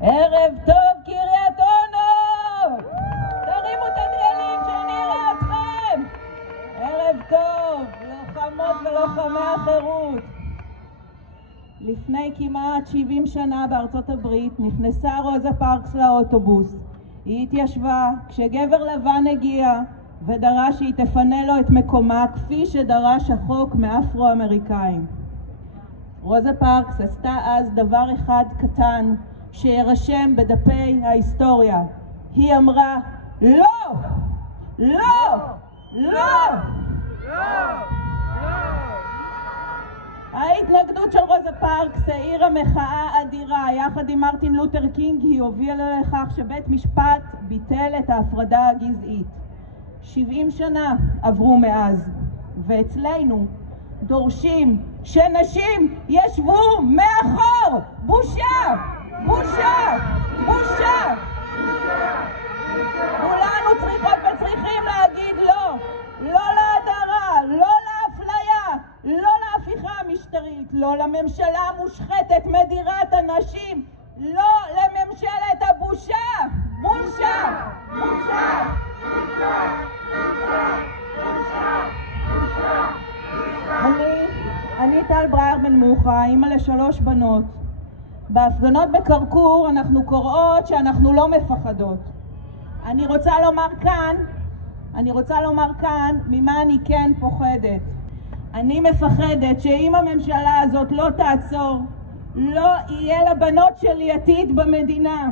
ערב טוב קריית אונו! תרימו את הדגלים שאני אראה אתכם! ערב טוב, לוחמות ולוחמי החירות. לפני כמעט 70 שנה בארצות הברית נכנסה רוזה פארקס לאוטובוס. היא התיישבה כשגבר לבן הגיע ודרש שהיא תפנה לו את מקומה כפי שדרש החוק מאפרו-אמריקאים. רוזה פארקס עשתה אז דבר אחד קטן שירשם בדפי ההיסטוריה. היא אמרה לא! לא! לא! ההתנגדות של רוזה פארקס העירה מחאה אדירה. יחד עם מרטין לותר קינג היא הובילה לכך שבית משפט ביטל את ההפרדה הגזעית. 70 שנה עברו מאז, ואצלנו דורשים שנשים ישבו מאחור. בושה! בושה! בושה! כולנו צריכות וצריכים להגיד לא. לא להדרה, לא לאפליה, לא להפיכה המשטרית, לא לממשלה המושחתת מדירת הנשים, לא לממשלת הבושה. בושה! בושה! אני טל ברייר בן מוחה, אימא ל3 בנות. בהפגנות בקרקור אנחנו קוראות שאנחנו לא מפחדות. אני רוצה לומר כאן ממה אני כן פוחדת. אני מפחדת שאם הממשלה הזאת לא תעצור, לא יהיה לבנות שלי עתיד במדינה.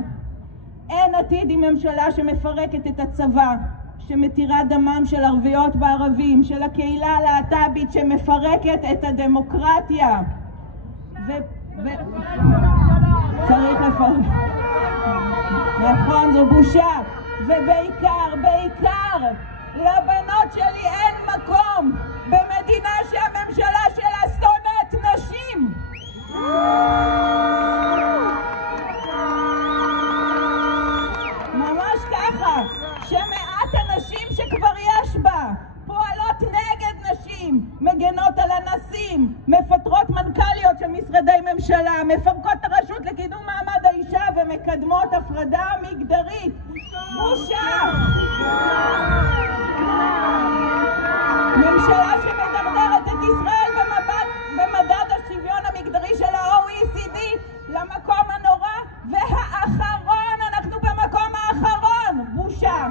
אין עתיד עם ממשלה שמפרקת את הצבא, שמתירה דמם של ערביות וערבים, של הקהילה הלהט"בית, שמפרקת את הדמוקרטיה. צריך לפרק. נכון, זו בושה. ובעיקר, לבנות שלי אין מקום במדינה שהממשלה שלה שונאת נשים. ממש ככה, שמעט הנשים שכבר יש בה פועלות נגד נשים, מגנות על אנסים, מפטרות מנכ"ליות של משרדי ממשלה, מפרקות את הרשות לקידום מעמד האישה ומקדמות הפרדה מגדרית. בושה! ממשלה שמדרדרת את ישראל במדד השוויון המגדרי של ה-OECD למקום הנורא והאחרון. אנחנו במקום האחרון. בושה!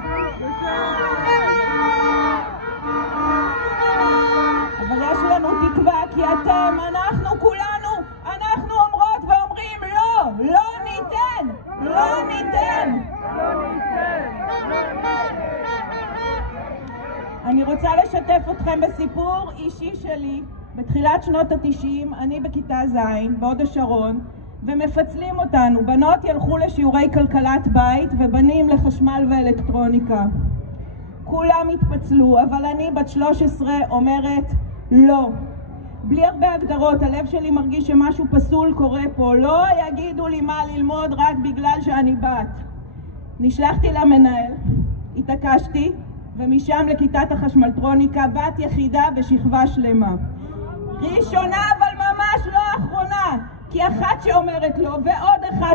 אבל יש לנו תקווה, כי אתם, אנחנו כולנו, אנחנו אומרות ואומרים לא, לא ניתן, לא ניתן. אני רוצה לשתף אתכם בסיפור אישי שלי. בתחילת שנות ה-90 אני בכיתה ז' בהוד השרון, ומפצלים אותנו. בנות ילכו לשיעורי כלכלת בית ובנים לחשמל ואלקטרוניקה. כולם התפצלו, אבל אני בת 13 אומרת לא. בלי הרבה הגדרות, הלב שלי מרגיש שמשהו פסול קורה פה. לא יגידו לי מה ללמוד רק בגלל שאני בת. נשלחתי למנהל, התעקשתי, ומשם לכיתת החשמלטרוניקה, בת יחידה בשכבה שלמה. ראשונה אבל ממש לא אחרונה, כי אחת שאומרת לא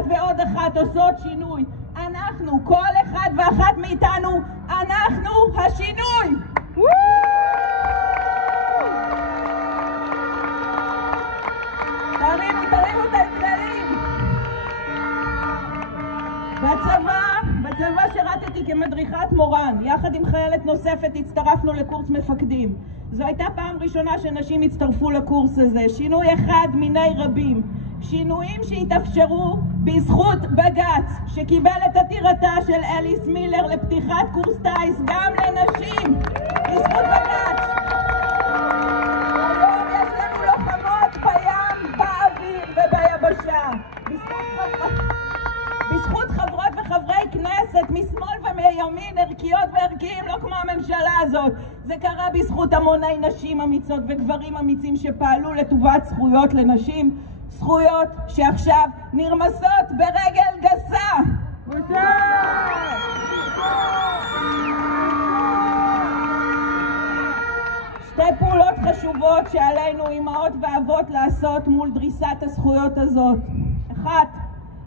ועוד אחת עושות שינוי. אנחנו, כל אחד ואחת מאיתנו, אנחנו השינוי! תרימו את הכללים. בצבא שירתתי כמדריכת מורן. יחד עם חיילת נוספת הצטרפנו לקורס מפקדים. זו הייתה פעם ראשונה שנשים הצטרפו לקורס הזה. שינוי אחד מיני רבים. שינויים שהתאפשרו בזכות בג"ץ, שקיבל את עתירתה של אליס מילר לפתיחת קורס טייס גם לנשים. בזכות בג"ץ. היום יש לנו לוחמות בים, באוויר וביבשה. בזכות חברות וחברי כנסת משמאל ומימין, ערכיות וערכיים, לא כמו הממשלה הזאת. זה קרה בזכות המוני נשים אמיצות וגברים אמיצים שפעלו לטובת זכויות לנשים, זכויות שעכשיו נרמסות ברגל גסה. שתי פעולות חשובות שעלינו אימהות ואבות לעשות מול דריסת הזכויות הזאת. אחת,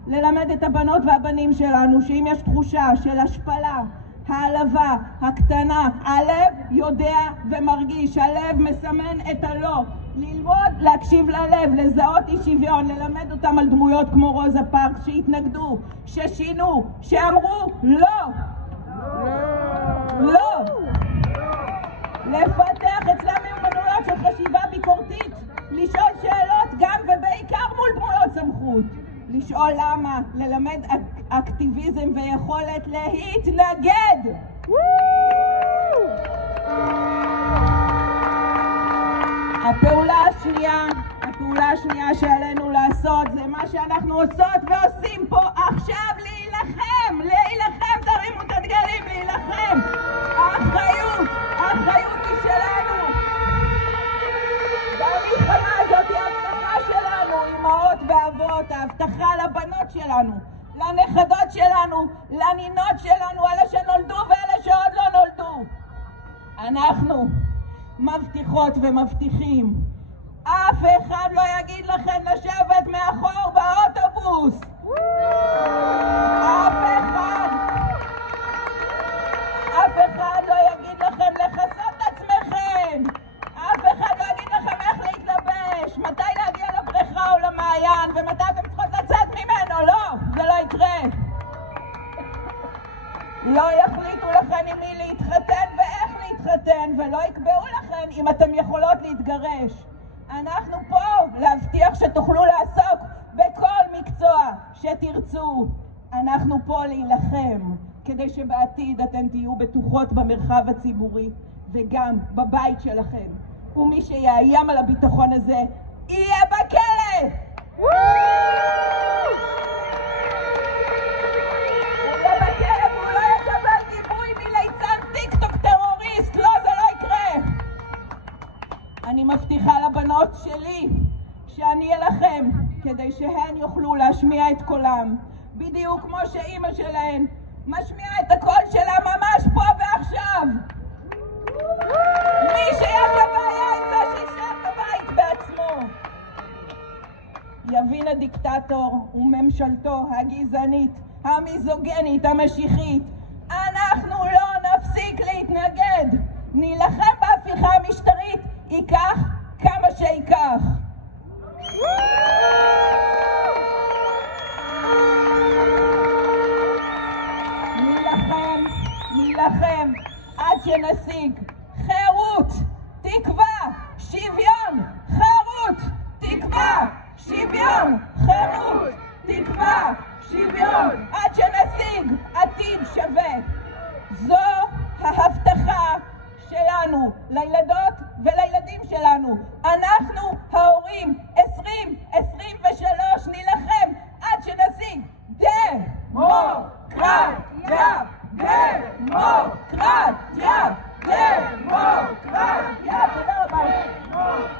ללמד את הבנות והבנים שלנו שאם יש תחושה של השפלה, העלבה, הקטנה, הלב יודע ומרגיש, הלב מסמן את הלא. ללמוד, להקשיב ללב, לזהות אי שוויון, ללמד אותם על דמויות כמו רוזה פארקס שהתנגדו, ששינו, שאמרו לא. לא. לפתח אצלם מיומנויות של חשיבה ביקורתית, לשאול שאלות גם ובעיקר מול דמויות סמכות. לשאול למה, ללמד אקטיביזם ויכולת להתנגד. הפעולה השנייה שעלינו לעשות זה מה שאנחנו עושות ועושים פה עכשיו, להילחם, תרימו את הדגלים, להילחם. האחריות היא שלנו. והמלחמה הזאת היא ההבטחה שלנו, אמהות ואבות, ההבטחה לבנות שלנו, לנכדות שלנו, לנינות שלנו, אלה שנולדו ואלה שעוד לא נולדו. אנחנו מבטיחות ומבטיחים, אף אחד לא יגיד לכם לשבת מאחור באוטובוס. אף אחד לא יגיד לכם לחסות את עצמכם. אף אחד לא יגיד לכם איך להתלבש, מתי להגיע לבריכה או למעיין ומתי אתם צריכות לצאת ממנו. לא, זה לא יקרה. לא יחליטו לכם עם מי להתחתן ואיך להתחתן, ולא יקבעו לכם אם אתם יכולות להתגרש. אנחנו פה להבטיח שתוכלו לעסוק בכל מקצוע שתרצו. אנחנו פה להילחם כדי שבעתיד אתם תהיו בטוחות במרחב הציבורי וגם בבית שלכם. ומי שיאיים על הביטחון הזה יהיה בכלא. אני מבטיחה לבנות שלי שאני אלחם כדי שהן יוכלו להשמיע את קולם, בדיוק כמו שאימא שלהן משמיעה את הקול שלה ממש פה ועכשיו. מי שיש לה בעיה עם זה שישב בבית בעצמו. יבין הדיקטטור וממשלתו הגזענית, המיזוגנית, המשיחית. אנחנו לא נפסיק להתנגד. נילחם בהפיכה המשטרית, ייקח כמה שייקח. נילחם עד שנשיג חירות, תקווה, שוויון, חירות, תקווה, שוויון, חירות, תקווה, שוויון, עד שנשיג עתיד שווה. זו ההבטחה שלנו לילדות ולילדים שלנו. אנחנו ההורים 2023 נילחם עד שנשיג דמוקרטיה, דמוקרטיה, דמוקרטיה. תודה רבה.